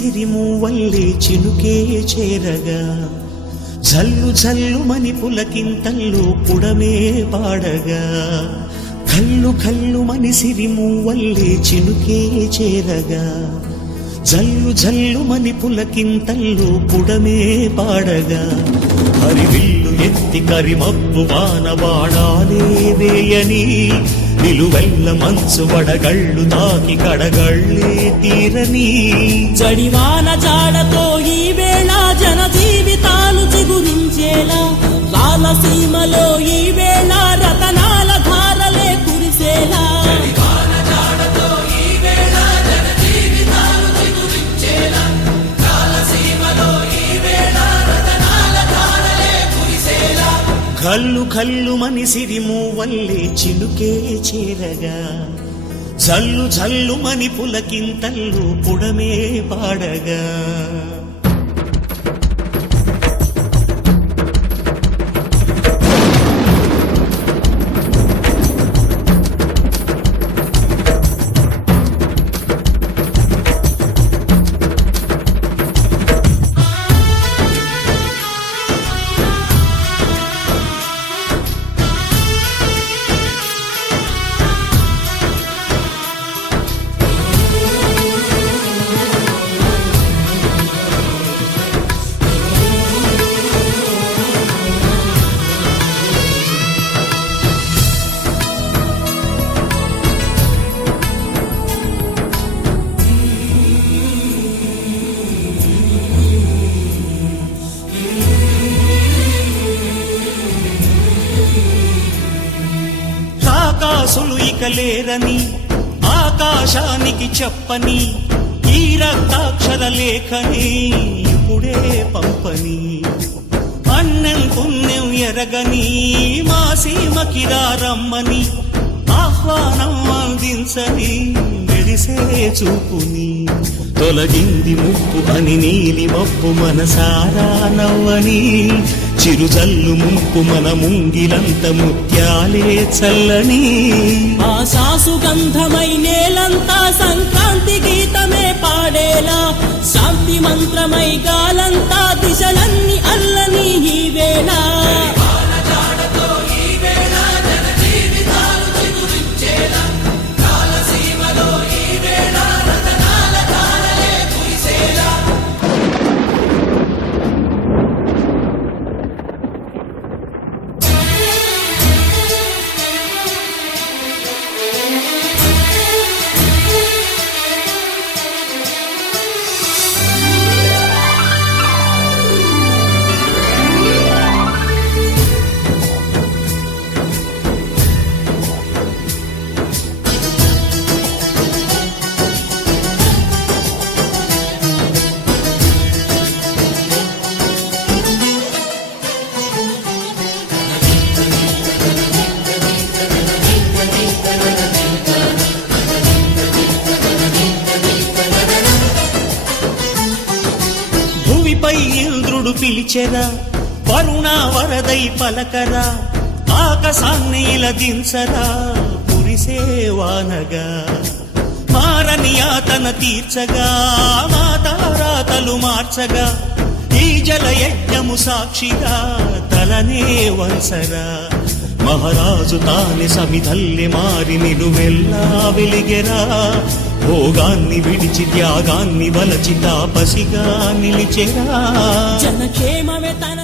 సిరిమూవల్లే చినుకే చేరగా జల్లు జల్లుమని పులకింతల్లో పుడమే పాడగా కల్లు కల్లుమని సిరిమూవల్లే చినుకే చేరగా జల్లు జల్లుమని పులకింతల్లో పుడమే పాడగా హరివిల్లు ఎత్తి కరిమబ్బు వానవాడాలే వేయని నిలువెల్ల మంచు వడగళ్ళు తాకి కడగళ్ళే తీరని జడివాన జాడతో ఈ వేళ జన జీవితాలు చిగురించేలా రాలసీమలో ఈ వేళ రతనాల ధారలే కురిసేలా కల్లు కల్లుమని సిరిమూవల్లే చినుకే చేరగా జల్లు జల్లుమని పులకింతల్లో పుడమే పాడగా ఆకాశులు ఇక లేరని ఆకాశానికి చెప్పని ఈ రక్తాక్షర లేఖని ఇప్పుడే పంపని అన్నం పుణ్యం ఎరగని మా సీమకిరా రమ్మని ఆహ్వానం అందించని మెరిసే చూపుని తొలగింది ముప్పు అని నీలి మప్పు మనసారా నవ్వని చిరుజల్లు ముంపు మన ముంగిలంత ముత్యాలే చల్లని ఆశాసు గంధమై నేలంతా సంక్రాంతి గీతమే పాడేలా శాంతి మంత్రమై గాలంతా దిశలన్నీ అల్లని ఈ వేళ భూమిపై ఇంద్రుడు పిలిచెరా వరుణ వరదై పలకరా ఆకాశాన్ని దించరా కురిసే వానగా మారని యాతన తీర్చగా మాతారాతలు మార్చగా ఈ జల యజ్ఞము సాక్షిగా తలనే వంసరా మహారాజు తాని సమిధల్లి మారి నిలువెల్లా వెలిగెరా భోగాన్ని విడిచి త్యాగాన్ని వలచి తాపసిగా నిలిచెరా జనక్షేమమే తన